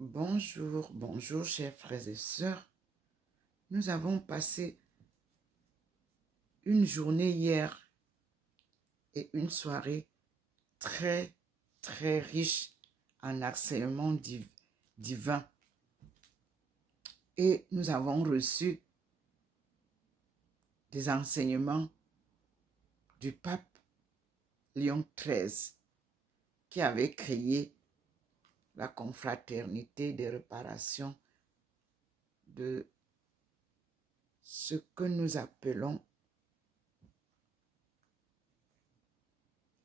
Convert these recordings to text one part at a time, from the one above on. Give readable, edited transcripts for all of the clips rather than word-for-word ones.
Bonjour, bonjour chers frères et sœurs. Nous avons passé une journée hier et une soirée très riche en enseignements divins. Et nous avons reçu des enseignements du pape Léon XIII qui avait créé la confraternité des réparations de ce que nous appelons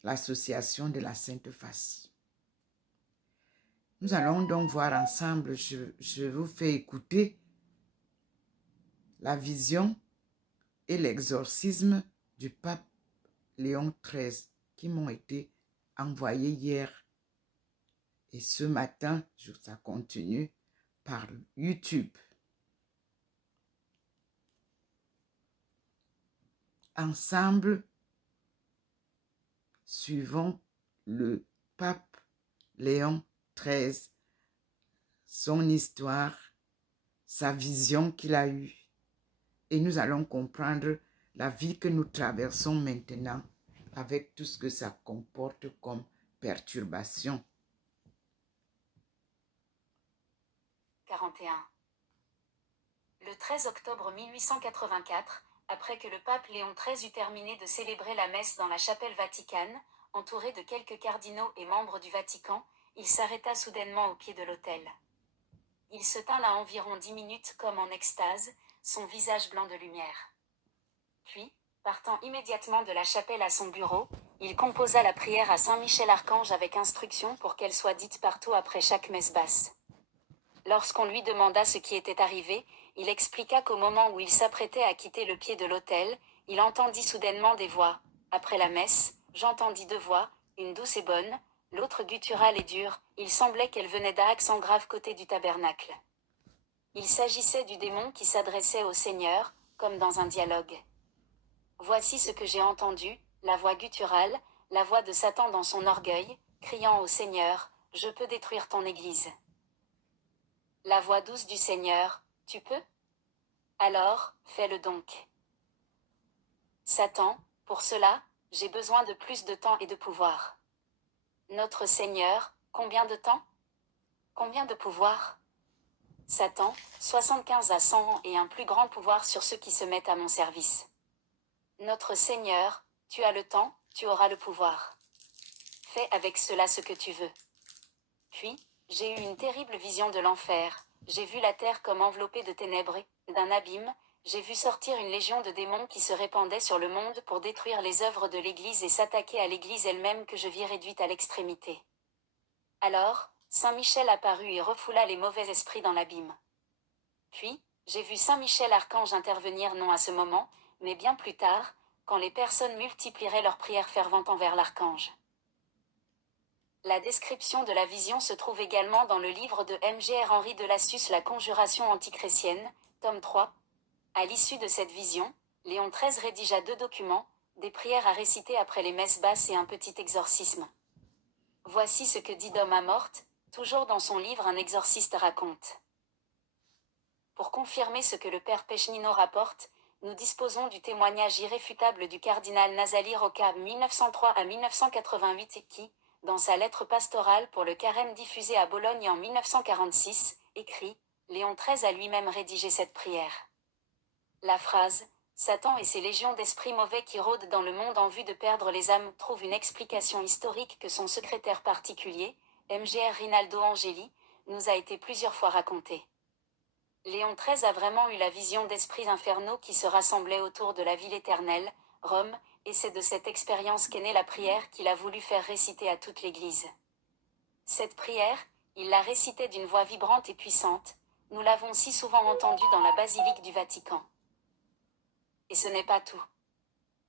l'association de la Sainte Face. Nous allons donc voir ensemble, je vous fais écouter la vision et l'exorcisme du pape Léon XIII qui m'ont été envoyés hier. Et ce matin, ça continue par YouTube. Ensemble, suivons le pape Léon XIII, son histoire, sa vision qu'il a eue. Et nous allons comprendre la vie que nous traversons maintenant avec tout ce que ça comporte comme perturbation. 41. Le 13 octobre 1884, après que le pape Léon XIII eut terminé de célébrer la messe dans la chapelle Vaticane, entouré de quelques cardinaux et membres du Vatican, il s'arrêta soudainement au pied de l'autel. Il se tint là environ 10 minutes comme en extase, son visage blanc de lumière. Puis, partant immédiatement de la chapelle à son bureau, il composa la prière à Saint Michel Archange avec instruction pour qu'elle soit dite partout après chaque messe basse. Lorsqu'on lui demanda ce qui était arrivé, il expliqua qu'au moment où il s'apprêtait à quitter le pied de l'autel, il entendit soudainement des voix. Après la messe, j'entendis 2 voix, une douce et bonne, l'autre gutturale et dure, il semblait qu'elle venait d'accent grave côté du tabernacle. Il s'agissait du démon qui s'adressait au Seigneur, comme dans un dialogue. Voici ce que j'ai entendu, la voix gutturale, la voix de Satan dans son orgueil, criant au Seigneur, « Je peux détruire ton Église. » La voix douce du Seigneur, « Tu peux ? Alors, fais-le donc. » Satan, pour cela, j'ai besoin de plus de temps et de pouvoir. Notre Seigneur, combien de temps ? Combien de pouvoir ? Satan, 75 à 100 ans et un plus grand pouvoir sur ceux qui se mettent à mon service. Notre Seigneur, tu as le temps, tu auras le pouvoir. Fais avec cela ce que tu veux. Puis, j'ai eu une terrible vision de l'enfer. J'ai vu la terre comme enveloppée de ténèbres et d'un abîme. J'ai vu sortir une légion de démons qui se répandait sur le monde pour détruire les œuvres de l'Église et s'attaquer à l'Église elle-même que je vis réduite à l'extrémité. Alors, Saint Michel apparut et refoula les mauvais esprits dans l'abîme. Puis, j'ai vu Saint Michel Archange intervenir non à ce moment, mais bien plus tard, quand les personnes multiplieraient leurs prières ferventes envers l'Archange. La description de la vision se trouve également dans le livre de Mgr Henri de Lassus La conjuration antichrétienne, tome 3. À l'issue de cette vision, Léon XIII rédigea 2 documents, des prières à réciter après les messes basses et un petit exorcisme. Voici ce que dit Dom Amorth, toujours dans son livre Un exorciste raconte. Pour confirmer ce que le père Pechnino rapporte, nous disposons du témoignage irréfutable du cardinal Nazali Rocca 1903 à 1988 qui, dans sa lettre pastorale pour le carême diffusée à Bologne en 1946, écrit « Léon XIII a lui-même rédigé cette prière ». La phrase « Satan et ses légions d'esprits mauvais qui rôdent dans le monde en vue de perdre les âmes » trouve une explication historique que son secrétaire particulier, Mgr Rinaldo Angeli, nous a été plusieurs fois racontée. Léon XIII a vraiment eu la vision d'esprits infernaux qui se rassemblaient autour de la ville éternelle, Rome, et c'est de cette expérience qu'est née la prière qu'il a voulu faire réciter à toute l'Église. Cette prière, il la récitait d'une voix vibrante et puissante, nous l'avons si souvent entendue dans la basilique du Vatican. Et ce n'est pas tout.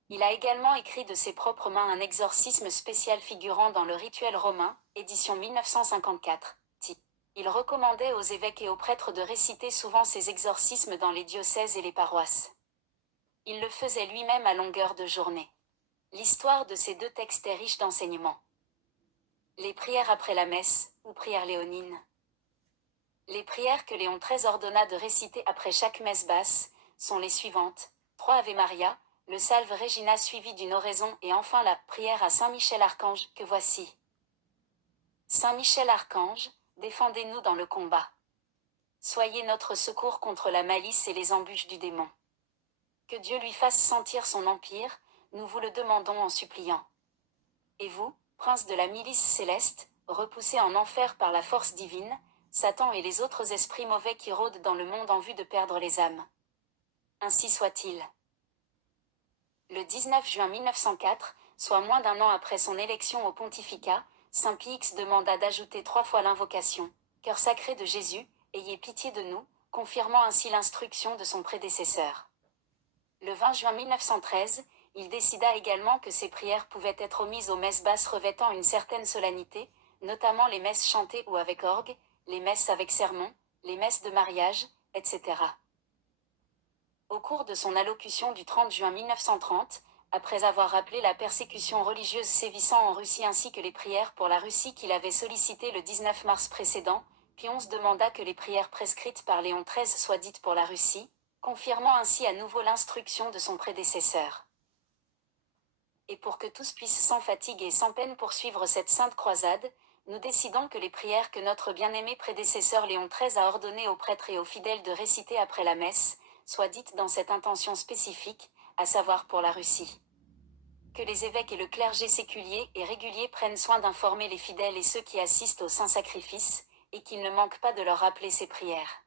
Il a également écrit de ses propres mains un exorcisme spécial figurant dans le rituel romain, édition 1954. Il recommandait aux évêques et aux prêtres de réciter souvent ces exorcismes dans les diocèses et les paroisses. Il le faisait lui-même à longueur de journée. L'histoire de ces 2 textes est riche d'enseignements. Les prières après la messe, ou prières léonines. Les prières que Léon XIII ordonna de réciter après chaque messe basse sont les suivantes. 3 Ave Maria, le Salve Regina suivi d'une oraison et enfin la prière à Saint Michel Archange que voici. Saint Michel Archange, défendez-nous dans le combat. Soyez notre secours contre la malice et les embûches du démon. Que Dieu lui fasse sentir son empire, nous vous le demandons en suppliant. Et vous, prince de la milice céleste, repoussé en enfer par la force divine, Satan et les autres esprits mauvais qui rôdent dans le monde en vue de perdre les âmes. Ainsi soit-il. Le 19 juin 1904, soit moins d'un an après son élection au pontificat, Saint Pie X demanda d'ajouter 3 fois l'invocation « Cœur sacré de Jésus, ayez pitié de nous », confirmant ainsi l'instruction de son prédécesseur. Le 20 juin 1913, il décida également que ces prières pouvaient être omises aux messes basses revêtant une certaine solennité, notamment les messes chantées ou avec orgue, les messes avec sermon, les messes de mariage, etc. Au cours de son allocution du 30 juin 1930, après avoir rappelé la persécution religieuse sévissant en Russie ainsi que les prières pour la Russie qu'il avait sollicitées le 19 mars précédent, Pie XI demanda que les prières prescrites par Léon XIII soient dites pour la Russie, confirmant ainsi à nouveau l'instruction de son prédécesseur. Et pour que tous puissent sans fatigue et sans peine poursuivre cette sainte croisade, nous décidons que les prières que notre bien-aimé prédécesseur Léon XIII a ordonnées aux prêtres et aux fidèles de réciter après la messe, soient dites dans cette intention spécifique, à savoir pour la Russie. Que les évêques et le clergé séculier et régulier prennent soin d'informer les fidèles et ceux qui assistent au Saint-Sacrifice, et qu'ils ne manquent pas de leur rappeler ces prières.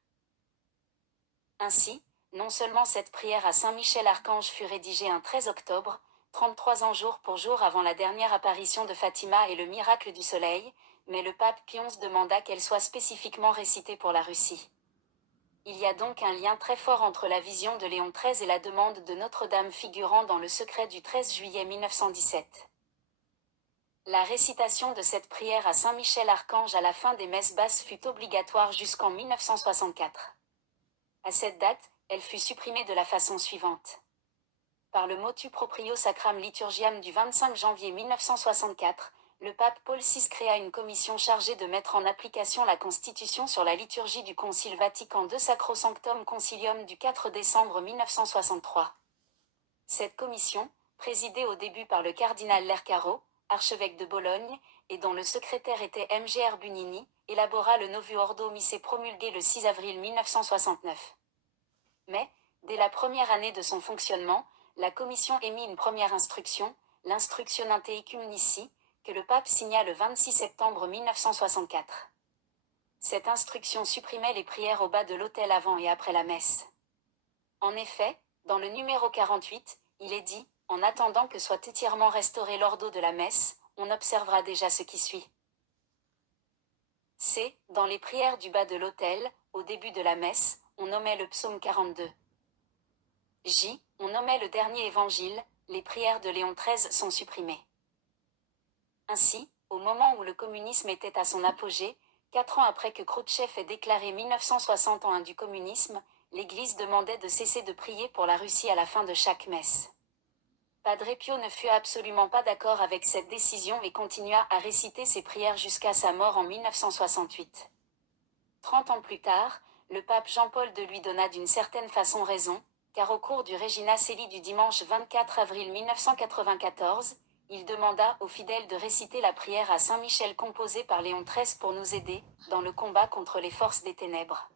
Ainsi, non seulement cette prière à Saint Michel Archange fut rédigée un 13 octobre, 33 ans jour pour jour avant la dernière apparition de Fatima et le miracle du soleil, mais le pape Pie XI demanda qu'elle soit spécifiquement récitée pour la Russie. Il y a donc un lien très fort entre la vision de Léon XIII et la demande de Notre-Dame figurant dans le secret du 13 juillet 1917. La récitation de cette prière à Saint Michel Archange à la fin des messes basses fut obligatoire jusqu'en 1964. À cette date, elle fut supprimée de la façon suivante. Par le motu proprio sacram liturgiam du 25 janvier 1964, le pape Paul VI créa une commission chargée de mettre en application la Constitution sur la liturgie du Concile Vatican II Sacrosanctum Concilium du 4 décembre 1963. Cette commission, présidée au début par le cardinal Lercaro, archevêque de Bologne, et dont le secrétaire était Mgr Bunini, élabora le Novus Ordo Missae promulgué le 6 avril 1969. Mais, dès la première année de son fonctionnement, la commission émit une première instruction, l'Instructionante Ecumenici, que le pape signa le 26 septembre 1964. Cette instruction supprimait les prières au bas de l'autel avant et après la messe. En effet, dans le numéro 48, il est dit, en attendant que soit entièrement restauré l'ordo de la messe, on observera déjà ce qui suit. C. Dans les prières du bas de l'autel, au début de la messe, on nommait le psaume 42. J. On nommait le dernier évangile, les prières de Léon XIII sont supprimées. Ainsi, au moment où le communisme était à son apogée, 4 ans après que Khrouchtchev ait déclaré 1960 ans du communisme, l'Église demandait de cesser de prier pour la Russie à la fin de chaque messe. Padre Pio ne fut absolument pas d'accord avec cette décision et continua à réciter ses prières jusqu'à sa mort en 1968. 30 ans plus tard, le pape Jean-Paul II lui donna d'une certaine façon raison, car au cours du Regina Coeli du dimanche 24 avril 1994, il demanda aux fidèles de réciter la prière à Saint Michel composée par Léon XIII pour nous aider, dans le combat contre les forces des ténèbres.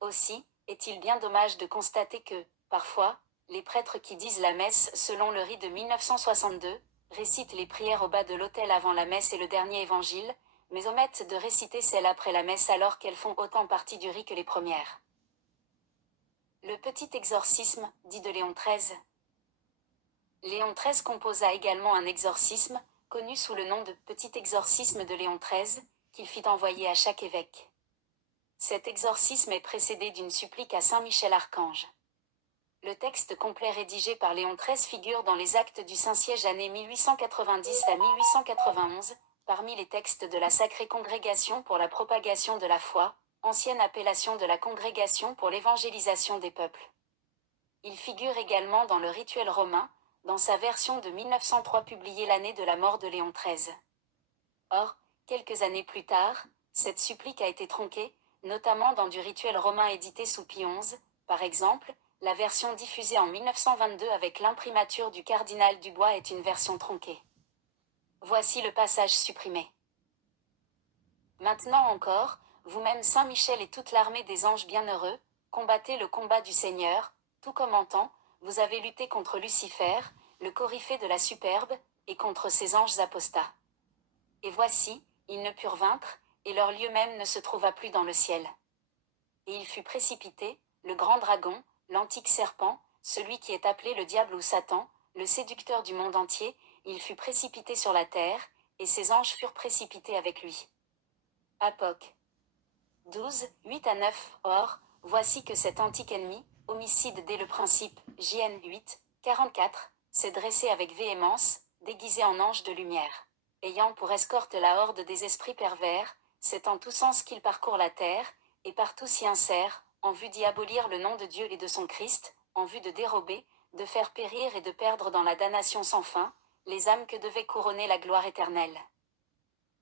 Aussi, est-il bien dommage de constater que, parfois, les prêtres qui disent la messe selon le rite de 1962, récitent les prières au bas de l'autel avant la messe et le dernier évangile, mais omettent de réciter celles après la messe alors qu'elles font autant partie du rite que les premières. Le petit exorcisme, dit de Léon XIII. Léon XIII composa également un exorcisme, connu sous le nom de Petit exorcisme de Léon XIII, qu'il fit envoyer à chaque évêque. Cet exorcisme est précédé d'une supplique à Saint Michel Archange. Le texte complet rédigé par Léon XIII figure dans les actes du Saint-Siège années 1890 à 1891, parmi les textes de la Sacrée Congrégation pour la propagation de la foi, ancienne appellation de la Congrégation pour l'évangélisation des peuples. Il figure également dans le rituel romain, dans sa version de 1903 publiée l'année de la mort de Léon XIII. Or, quelques années plus tard, cette supplique a été tronquée, notamment dans du rituel romain édité sous Pie XI, par exemple. La version diffusée en 1922 avec l'imprimature du cardinal Dubois est une version tronquée. Voici le passage supprimé. Maintenant encore, vous-même Saint Michel et toute l'armée des anges bienheureux, combattez le combat du Seigneur, tout comme en temps, vous avez lutté contre Lucifer, le coryphée de la superbe, et contre ses anges apostats. Et voici, ils ne purent vaincre, et leur lieu même ne se trouva plus dans le ciel. Et il fut précipité, le grand dragon, l'antique serpent, celui qui est appelé le diable ou Satan, le séducteur du monde entier, il fut précipité sur la terre, et ses anges furent précipités avec lui. Apoc. 12, 8 à 9. Or, voici que cet antique ennemi, homicide dès le principe, JN 8, 44, s'est dressé avec véhémence, déguisé en ange de lumière. Ayant pour escorte la horde des esprits pervers, c'est en tous sens qu'il parcourt la terre, et partout s'y insère, en vue d'y abolir le nom de Dieu et de son Christ, en vue de dérober, de faire périr et de perdre dans la damnation sans fin, les âmes que devait couronner la gloire éternelle.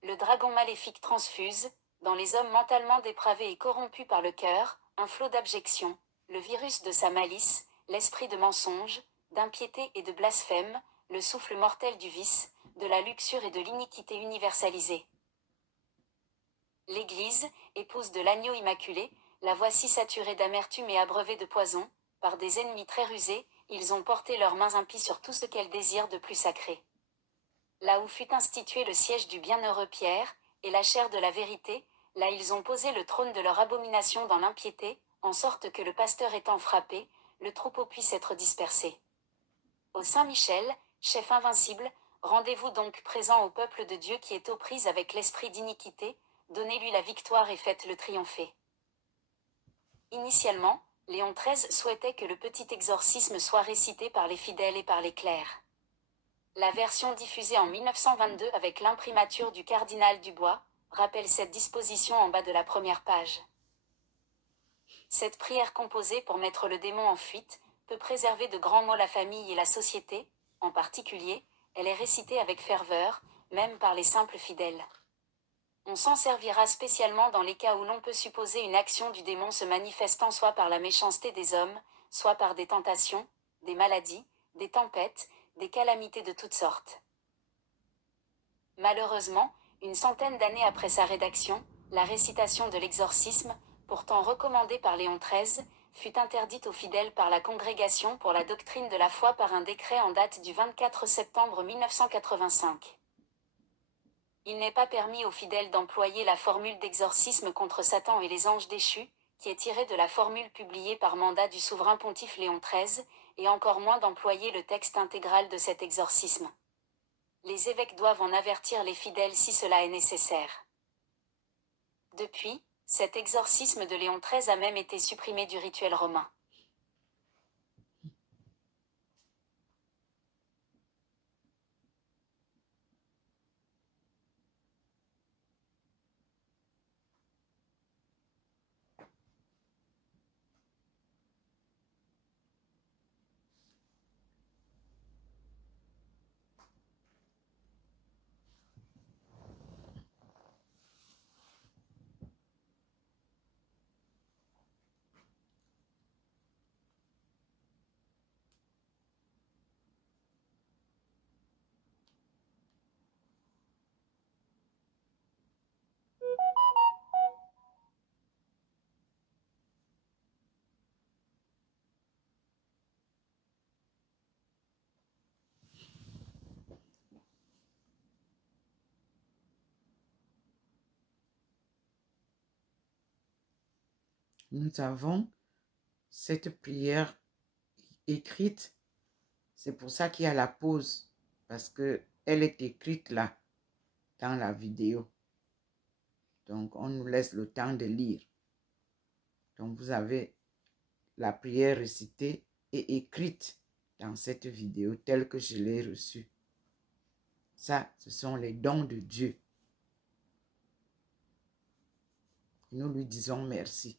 Le dragon maléfique transfuse, dans les hommes mentalement dépravés et corrompus par le cœur, un flot d'abjection, le virus de sa malice, l'esprit de mensonge, d'impiété et de blasphème, le souffle mortel du vice, de la luxure et de l'iniquité universalisée. L'Église, épouse de l'agneau immaculé, la voici saturée d'amertume et abreuvée de poison, par des ennemis très rusés, ils ont porté leurs mains impies sur tout ce qu'elle désire de plus sacré. Là où fut institué le siège du bienheureux Pierre, et la chair de la vérité, là ils ont posé le trône de leur abomination dans l'impiété, en sorte que le pasteur étant frappé, le troupeau puisse être dispersé. Ô Saint Michel, chef invincible, rendez-vous donc présent au peuple de Dieu qui est aux prises avec l'esprit d'iniquité, donnez-lui la victoire et faites-le triompher. Initialement, Léon XIII souhaitait que le petit exorcisme soit récité par les fidèles et par les clercs. La version diffusée en 1922 avec l'imprimature du cardinal Dubois rappelle cette disposition en bas de la première page. Cette prière composée pour mettre le démon en fuite peut préserver de grands maux la famille et la société, en particulier, elle est récitée avec ferveur, même par les simples fidèles. On s'en servira spécialement dans les cas où l'on peut supposer une action du démon se manifestant soit par la méchanceté des hommes, soit par des tentations, des maladies, des tempêtes, des calamités de toutes sortes. Malheureusement, une centaine d'années après sa rédaction, la récitation de l'exorcisme, pourtant recommandée par Léon XIII, fut interdite aux fidèles par la Congrégation pour la doctrine de la foi par un décret en date du 24 septembre 1985. Il n'est pas permis aux fidèles d'employer la formule d'exorcisme contre Satan et les anges déchus, qui est tirée de la formule publiée par mandat du souverain pontife Léon XIII, et encore moins d'employer le texte intégral de cet exorcisme. Les évêques doivent en avertir les fidèles si cela est nécessaire. Depuis, cet exorcisme de Léon XIII a même été supprimé du rituel romain. Nous avons cette prière écrite. C'est pour ça qu'il y a la pause, parce qu'elle est écrite là, dans la vidéo. Donc, on nous laisse le temps de lire. Donc, vous avez la prière récitée et écrite dans cette vidéo telle que je l'ai reçue. Ça, ce sont les dons de Dieu. Nous lui disons merci.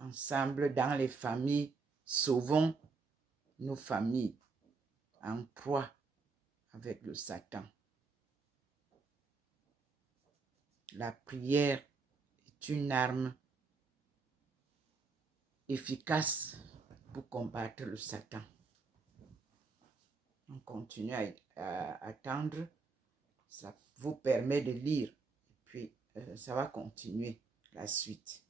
Ensemble, dans les familles, sauvons nos familles en proie avec le Satan. la prière est une arme efficace pour combattre le Satan. On continue à attendre. Ça vous permet de lire. Et puis, ça va continuer la suite.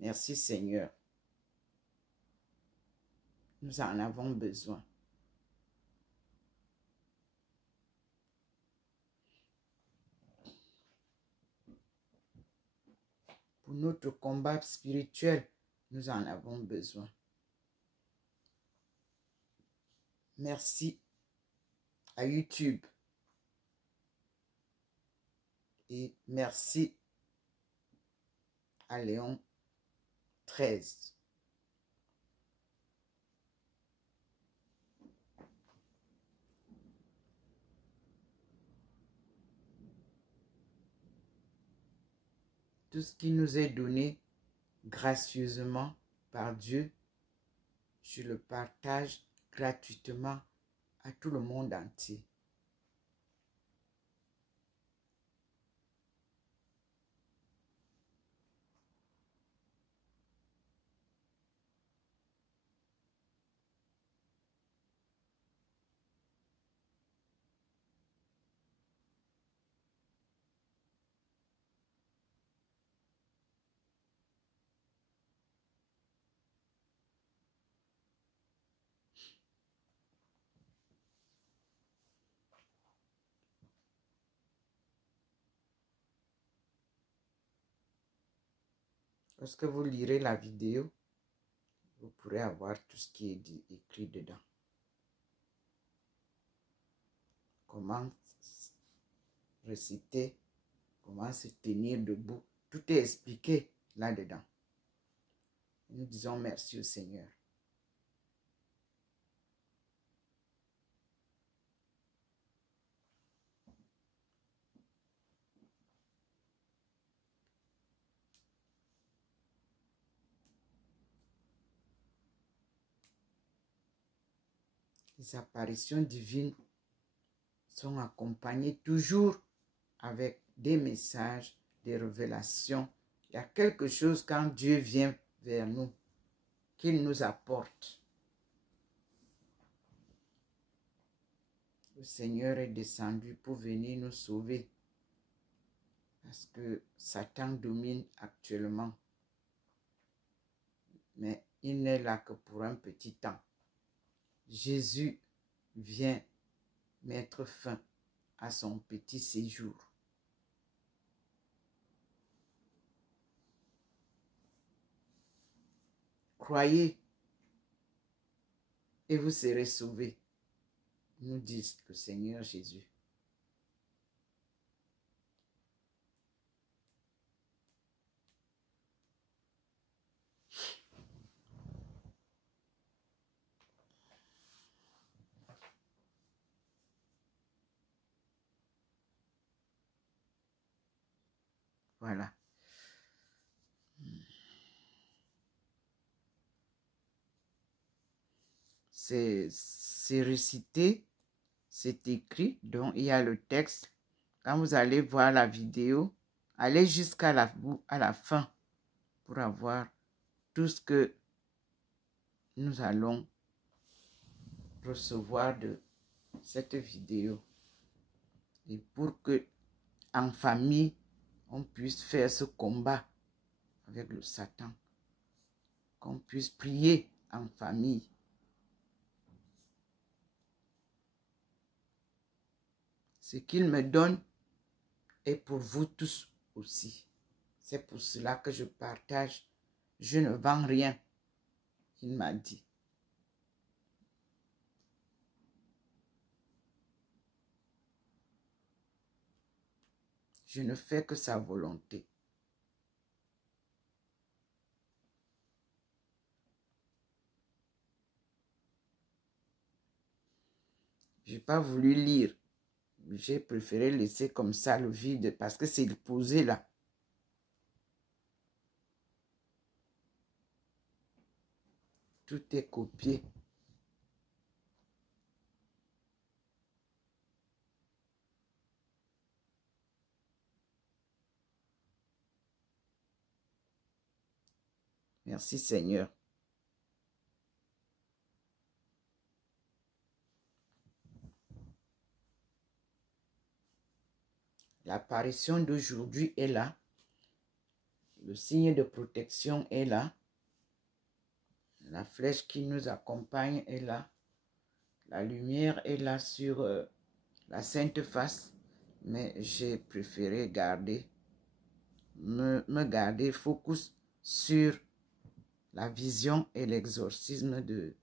Merci Seigneur. Nous en avons besoin. Pour notre combat spirituel, nous en avons besoin. Merci à YouTube. Et merci à Léon 13. Tout ce qui nous est donné gracieusement par Dieu, je le partage gratuitement à tout le monde entier. Lorsque vous lirez la vidéo, vous pourrez avoir tout ce qui est écrit dedans. Comment réciter, comment se tenir debout. Tout est expliqué là-dedans. Nous disons merci au Seigneur. Les apparitions divines sont accompagnées toujours avec des messages, des révélations. Il y a quelque chose quand Dieu vient vers nous, qu'il nous apporte. Le Seigneur est descendu pour venir nous sauver parce que Satan domine actuellement. Mais il n'est là que pour un petit temps. Jésus vient mettre fin à son petit séjour. Croyez et vous serez sauvés, nous dit le Seigneur Jésus. Voilà. C'est récité, c'est écrit, donc il y a le texte. Quand vous allez voir la vidéo, allez jusqu'à la fin pour avoir tout ce que nous allons recevoir de cette vidéo. Et pour que en famille, on puisse faire ce combat avec le Satan. Qu'on puisse prier en famille. Ce qu'il me donne est pour vous tous aussi. C'est pour cela que je partage. Je ne vends rien. Il m'a dit. Je ne fais que sa volonté. Je n'ai pas voulu lire. J'ai préféré laisser comme ça le vide parce que c'est posé là. Tout est copié. Merci Seigneur. L'apparition d'aujourd'hui est là. Le signe de protection est là. La flèche qui nous accompagne est là. La lumière est là sur la Sainte Face. Mais j'ai préféré me garder focus sur la vision et l'exorcisme de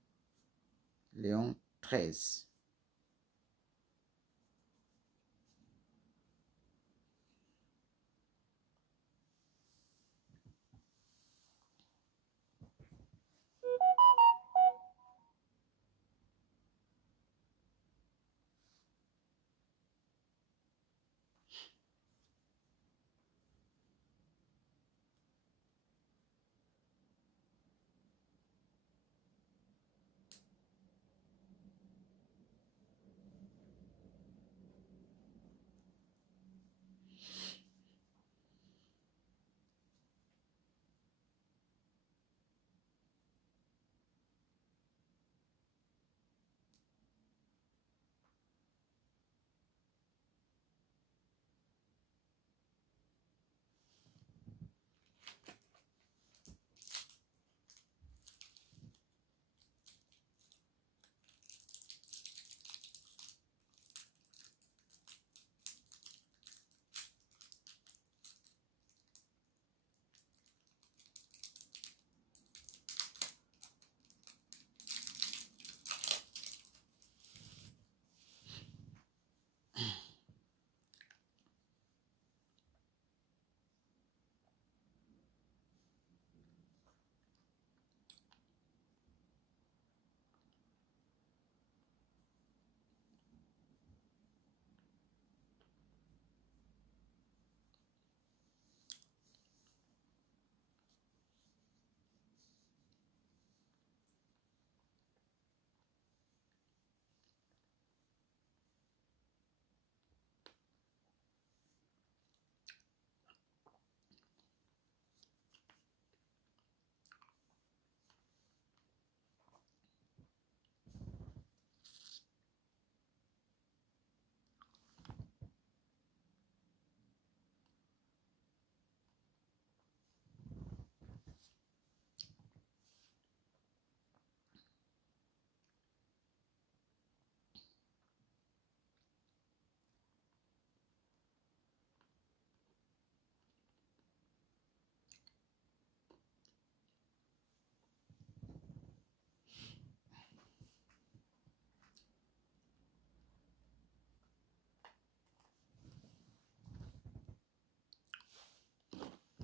Léon XIII.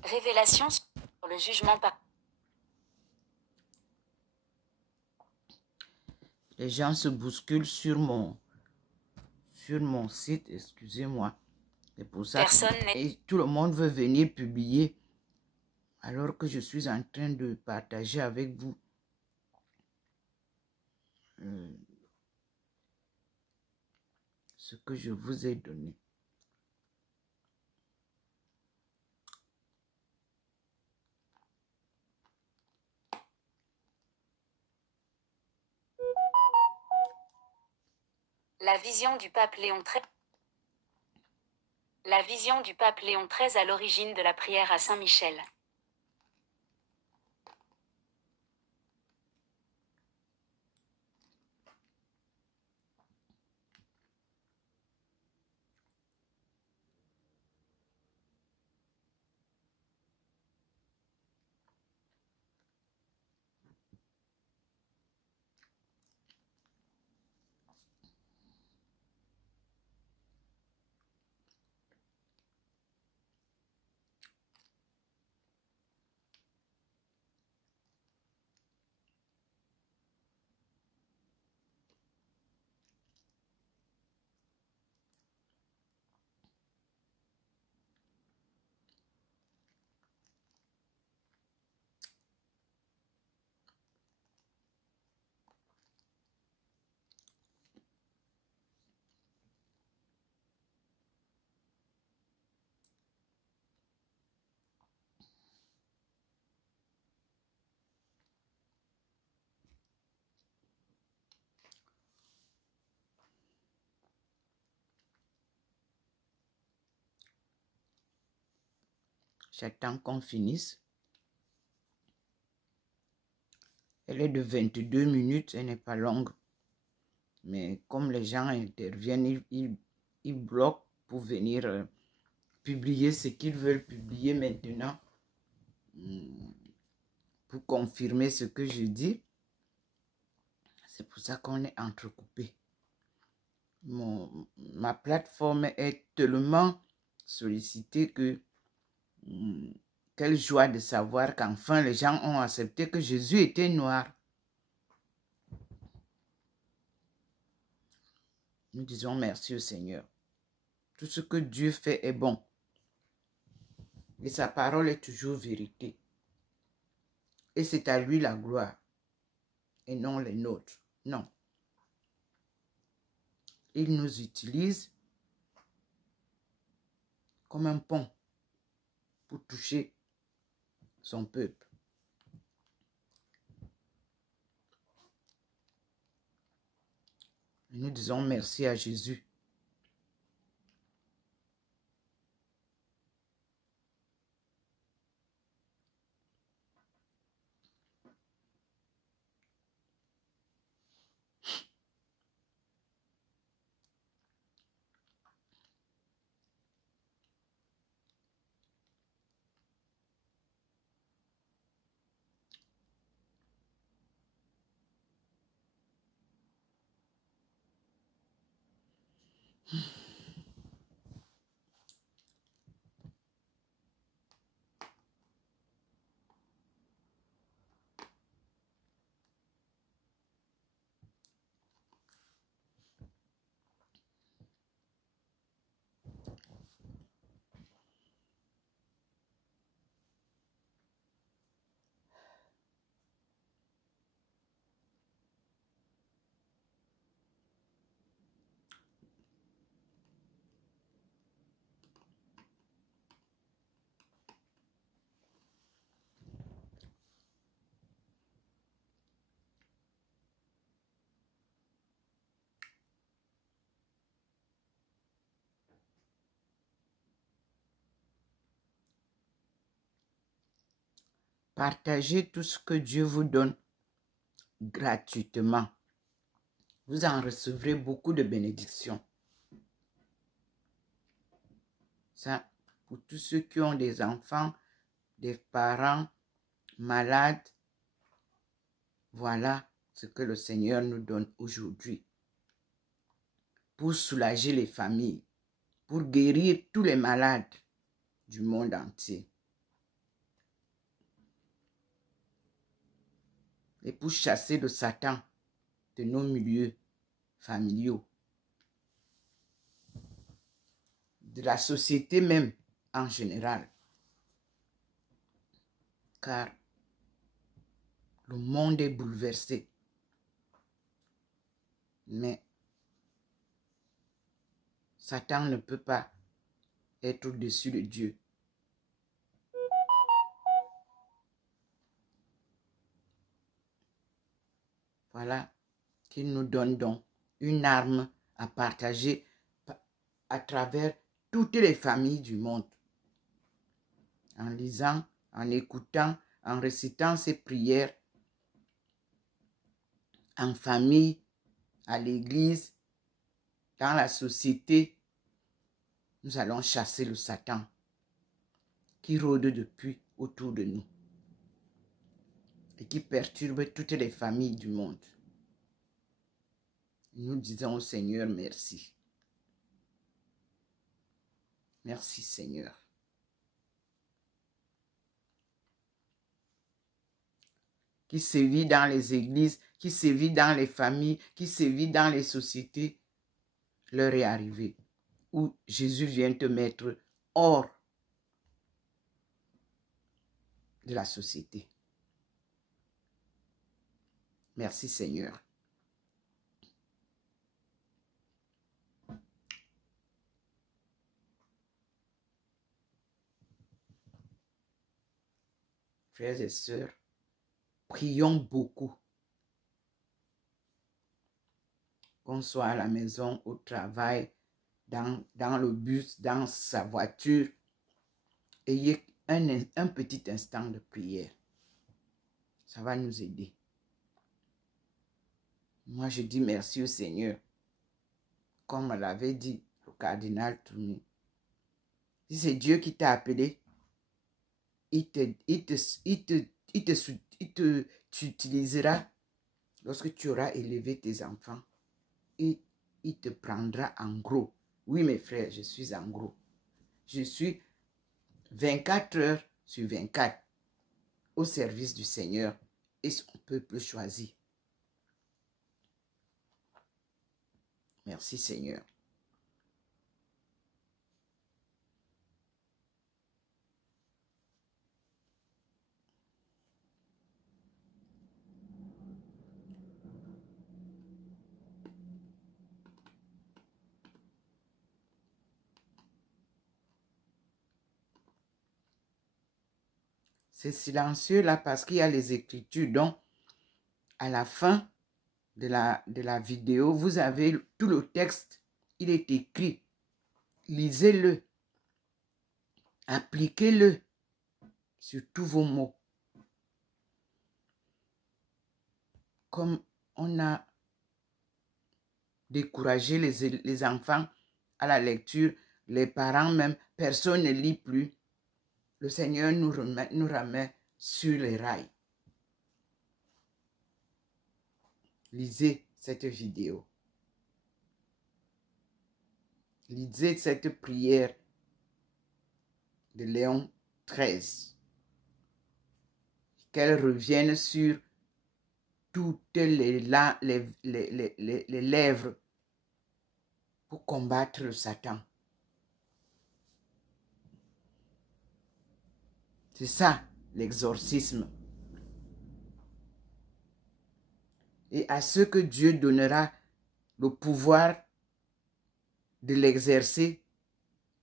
Révélation sur le jugement par... Les gens se bousculent sur mon site, excusez-moi. C'est pour ça que tout le monde veut venir publier alors que je suis en train de partager avec vous ce que je vous ai donné. La vision du pape Léon XIII. La vision du pape Léon XIII à l'origine de la prière à Saint-Michel. J'attends qu'on finisse. Elle est de 22 minutes, elle n'est pas longue. Mais comme les gens interviennent, ils bloquent pour venir publier ce qu'ils veulent publier maintenant. Pour confirmer ce que je dis. C'est pour ça qu'on est entrecoupé. Ma plateforme est tellement sollicitée que quelle joie de savoir qu'enfin les gens ont accepté que Jésus était noir. Nous disons merci au Seigneur. Tout ce que Dieu fait est bon. Et sa parole est toujours vérité. Et c'est à lui la gloire. Et non les nôtres. Non. Il nous utilise comme un pont pour toucher son peuple. Et nous disons merci à Jésus. Partagez tout ce que Dieu vous donne gratuitement. Vous en recevrez beaucoup de bénédictions. Ça, pour tous ceux qui ont des enfants, des parents malades, voilà ce que le Seigneur nous donne aujourd'hui. Pour soulager les familles, pour guérir tous les malades du monde entier. Et pour chasser le Satan de nos milieux familiaux. De la société même en général. Car le monde est bouleversé. Mais Satan ne peut pas être au-dessus de Dieu. Voilà qu'il nous donne donc une arme à partager à travers toutes les familles du monde. En lisant, en écoutant, en récitant ses prières, en famille, à l'église, dans la société, nous allons chasser le Satan qui rôde depuis autour de nous et qui perturbe toutes les familles du monde. Nous disons au Seigneur merci. Merci Seigneur. Qui sévit dans les églises, qui sévit dans les familles, qui sévit dans les sociétés, l'heure est arrivée où Jésus vient te mettre hors de la société. Merci Seigneur. Frères et sœurs, prions beaucoup. Qu'on soit à la maison, au travail, dans le bus, dans sa voiture. Ayez un petit instant de prière. Ça va nous aider. Moi, je dis merci au Seigneur. Comme l'avait dit le cardinal Tourné. Si c'est Dieu qui t'a appelé, t'utilisera lorsque tu auras élevé tes enfants. Et il te prendra en gros. Oui, mes frères, je suis en gros. Je suis 24 heures sur 24 au service du Seigneur et son peuple choisi. Merci Seigneur. C'est silencieux là parce qu'il y a les Écritures. Donc, à la fin de la vidéo, vous avez tout le texte. Il est écrit. Lisez-le. Appliquez-le sur tous vos mots. Comme on a découragé les enfants à la lecture, les parents même, personne ne lit plus. Le Seigneur nous ramène sur les rails. Lisez cette vidéo. Lisez cette prière de Léon XIII. Qu'elle revienne sur toutes les lèvres pour combattre le Satan. C'est ça, l'exorcisme. Et à ceux que Dieu donnera le pouvoir de l'exercer,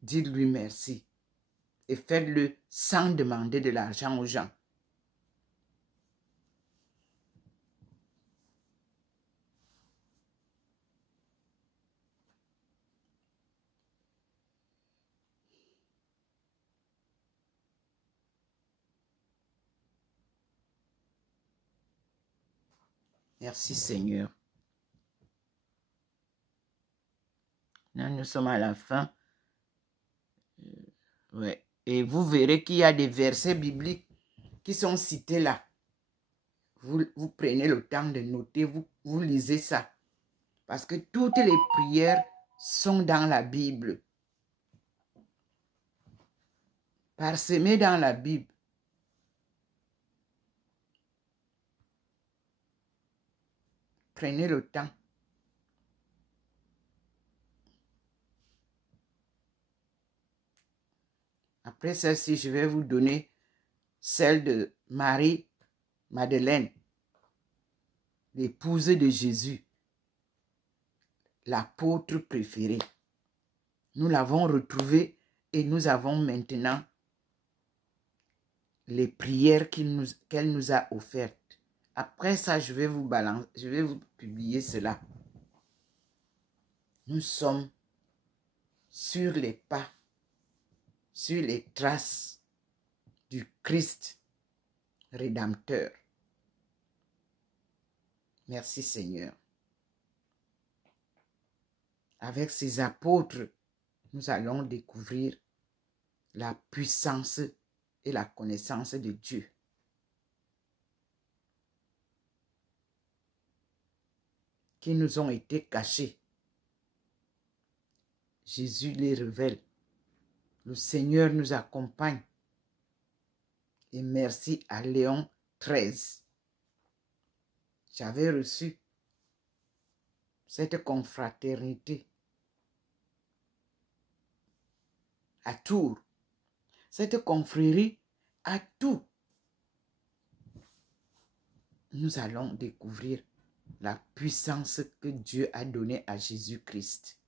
dites-lui merci. Et faites-le sans demander de l'argent aux gens. Merci Seigneur. Là, nous sommes à la fin. Ouais. Et vous verrez qu'il y a des versets bibliques qui sont cités là. Vous prenez le temps de noter, vous lisez ça. Parce que toutes les prières sont dans la Bible. Parsemées dans la Bible. Prenez le temps. Après celle-ci, je vais vous donner celle de Marie-Madeleine, l'épouse de Jésus, l'apôtre préféré. Nous l'avons retrouvée et nous avons maintenant les prières qu'elle nous a offertes. Après ça, je vais vous publier cela. Nous sommes sur les pas, sur les traces du Christ rédempteur. Merci Seigneur. Avec ces apôtres, nous allons découvrir la puissance et la connaissance de Dieu. Qui nous ont été cachés. Jésus les révèle. Le Seigneur nous accompagne. Et merci à Léon XIII. J'avais reçu cette confraternité à Tours. Cette confrérie à tout. Nous allons découvrir la puissance que Dieu a donnée à Jésus-Christ.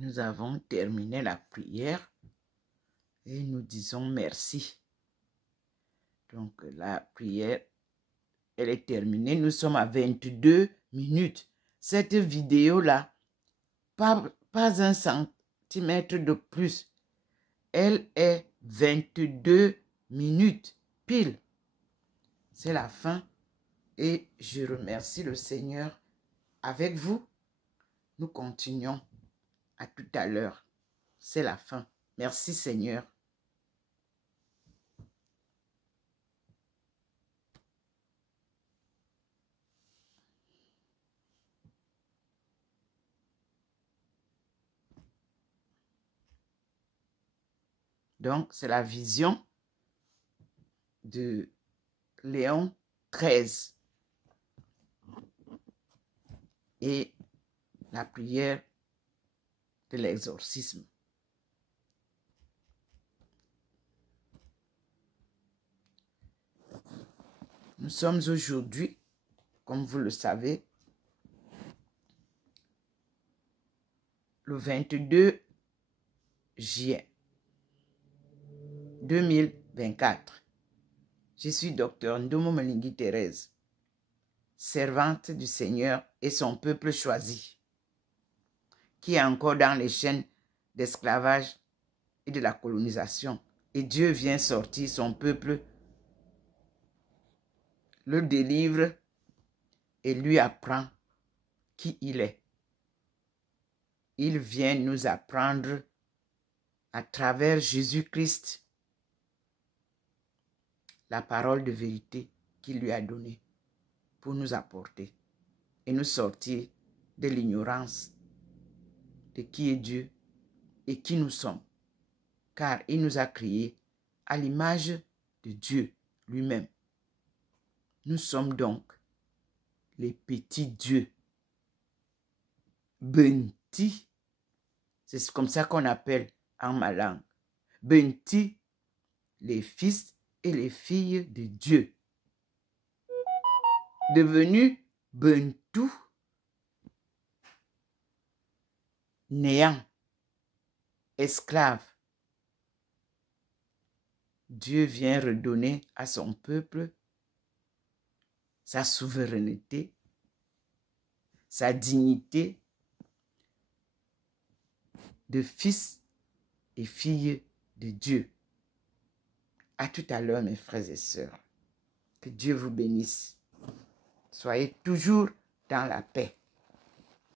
nous avons terminé la prière et nous disons merci. Donc, la prière, elle est terminée. Nous sommes à 22 minutes. Cette vidéo-là, pas un centimètre de plus. Elle est 22 minutes pile. C'est la fin et je remercie le Seigneur. Avec vous, nous continuons à tout à l'heure. C'est la fin. Merci Seigneur. Donc, c'est la vision de Léon XIII et la prière de l'exorcisme. Nous sommes aujourd'hui, comme vous le savez, le 22 juillet 2024. Je suis docteur Ndomo Malingui Thérèse, servante du Seigneur et son peuple choisi, qui est encore dans les chaînes d'esclavage et de la colonisation. Et Dieu vient sortir son peuple, le délivre et lui apprend qui il est. Il vient nous apprendre à travers Jésus-Christ la parole de vérité qu'il lui a donnée pour nous apporter et nous sortir de l'ignorance de qui est Dieu et qui nous sommes, car il nous a créés à l'image de Dieu lui-même. Nous sommes donc les petits dieux. Benti, c'est comme ça qu'on appelle en ma langue. Benti, les fils et les filles de Dieu. Devenus Bentou, néant, esclave. Dieu vient redonner à son peuple sa souveraineté, sa dignité de fils et filles de Dieu. À tout à l'heure, mes frères et sœurs. Que Dieu vous bénisse. Soyez toujours dans la paix.